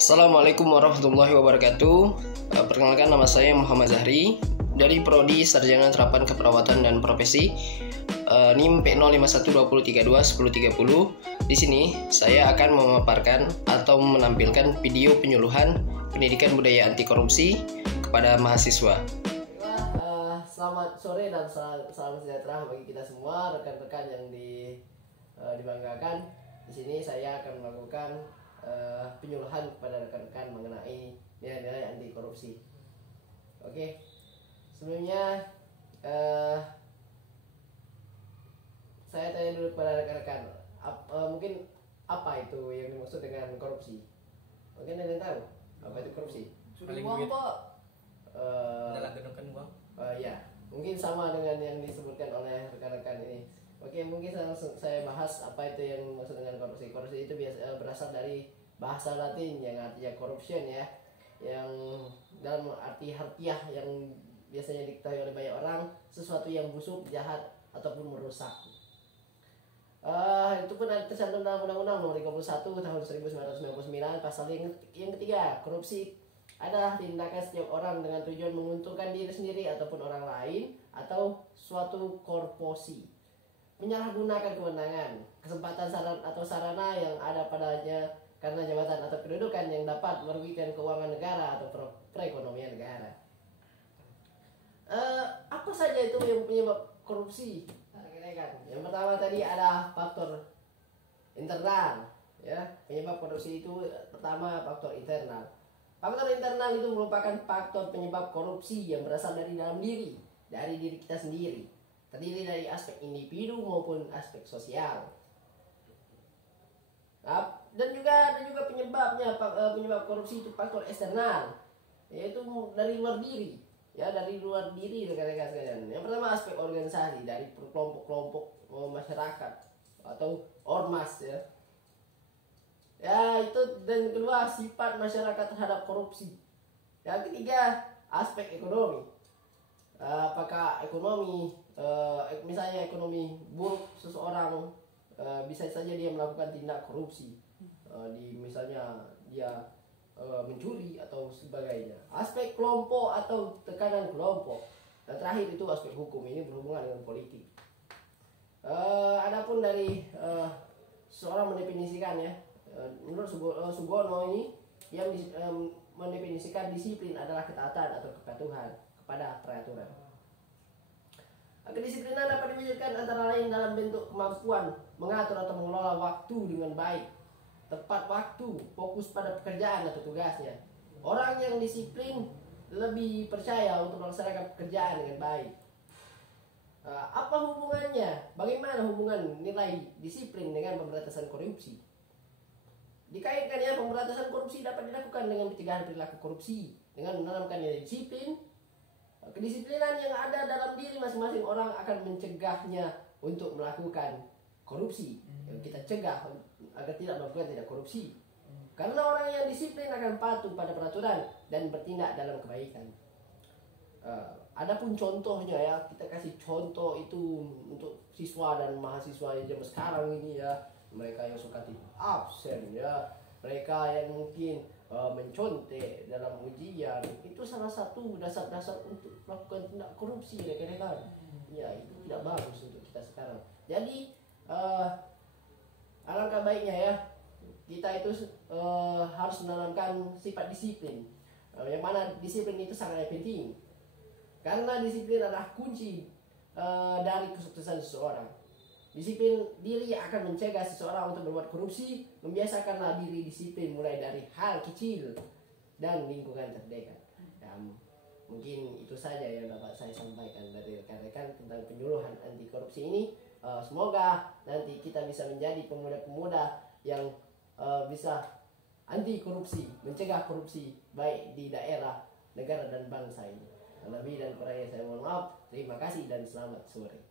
Assalamualaikum warahmatullahi wabarakatuh. Perkenalkan, nama saya Muhammad Zahri dari Prodi Sarjana Terapan Keperawatan dan Profesi, NIM P051203211030. Di sini saya akan memaparkan atau menampilkan video penyuluhan pendidikan budaya anti korupsi kepada mahasiswa. Selamat sore dan salam sejahtera bagi kita semua, rekan-rekan yang dibanggakan. Di sini saya akan melakukan penyuluhan kepada rekan-rekan mengenai nilai-nilai anti korupsi. Oke, sebelumnya saya tanya dulu kepada rekan-rekan, mungkin apa itu yang dimaksud dengan korupsi? Mungkin ada yang tahu apa itu korupsi? Curi uang, Pak. Adalah gedungkan uang. Ya, mungkin sama dengan yang disebutkan oleh rekan-rekan ini. Oke, mungkin langsung saya bahas apa itu yang dimaksud dengan korupsi. Korupsi itu berasal dari bahasa Latin yang artinya corruption, ya, yang dalam arti harfiah yang biasanya diketahui oleh banyak orang, sesuatu yang busuk, jahat ataupun merusak. Itu pun tercantum dalam Undang-Undang Nomor 31 Tahun 1999 pasal yang ketiga. Korupsi adalah tindakan setiap orang dengan tujuan menguntungkan diri sendiri ataupun orang lain atau suatu korporasi, menyalahgunakan kewenangan, kesempatan atau sarana yang ada padanya karena jabatan atau kedudukan yang dapat merugikan keuangan negara atau perekonomian negara. Apa saja itu yang penyebab korupsi? Yang pertama tadi ada faktor internal, ya. Penyebab korupsi itu pertama faktor internal. Faktor internal itu merupakan faktor penyebab korupsi yang berasal dari dalam diri, dari diri kita sendiri. Terdiri dari aspek individu maupun aspek sosial. Dan juga ada penyebabnya, penyebab korupsi itu faktor eksternal, yaitu dari luar diri, ya, dari luar diri rekan-rekan sekalian. Yang pertama aspek organisasi, dari kelompok-kelompok masyarakat atau ormas, ya. Ya, itu. Dan kedua sifat masyarakat terhadap korupsi. Yang ketiga aspek ekonomi. Apakah ekonomi, misalnya ekonomi buruk seseorang, bisa saja dia melakukan tindak korupsi, misalnya dia mencuri atau sebagainya. Aspek kelompok atau tekanan kelompok. Dan terakhir itu aspek hukum, ini berhubungan dengan politik. Adapun dari seorang mendefinisikan, ya, menurut Sugono ini yang mendefinisikan disiplin adalah ketaatan atau kepatuhan kepada peraturan. Kedisiplinan dapat diwujudkan antara lain dalam bentuk kemampuan mengatur atau mengelola waktu dengan baik, tepat waktu, fokus pada pekerjaan atau tugasnya. Orang yang disiplin lebih percaya untuk melaksanakan pekerjaan dengan baik. Apa hubungannya? Bagaimana hubungan nilai disiplin dengan pemberantasan korupsi? Dikaitkan, ya, pemberantasan korupsi dapat dilakukan dengan pencegahan perilaku korupsi dengan menanamkan nilai disiplin. Kedisiplinan yang ada dalam diri masing-masing orang akan mencegahnya untuk melakukan korupsi. Yang kita cegah agar tidak melakukan tindak korupsi. Karena orang yang disiplin akan patuh pada peraturan dan bertindak dalam kebaikan. Adapun contohnya, ya, kita kasih contoh itu untuk siswa dan mahasiswa yang zaman sekarang ini, ya. Mereka yang suka tidak absen, ya, mereka yang mungkin mencontek dalam ujian, itu salah satu dasar-dasar untuk melakukan tindak korupsi, ya, kan? Ya, itu tidak bagus untuk kita sekarang. Jadi alangkah baiknya, ya, kita itu harus menanamkan sifat disiplin, yang mana disiplin itu sangat penting, karena disiplin adalah kunci dari kesuksesan seseorang. Disiplin diri akan mencegah seseorang untuk berbuat korupsi. Membiasakanlah diri disiplin mulai dari hal kecil dan lingkungan terdekat. Ya, mungkin itu saja yang dapat saya sampaikan dari rekan-rekan tentang penyuluhan anti korupsi ini. Semoga nanti kita bisa menjadi pemuda-pemuda yang bisa anti korupsi, mencegah korupsi baik di daerah, negara dan bangsa ini. Lebih dan kurangnya saya mohon maaf. Terima kasih dan selamat sore.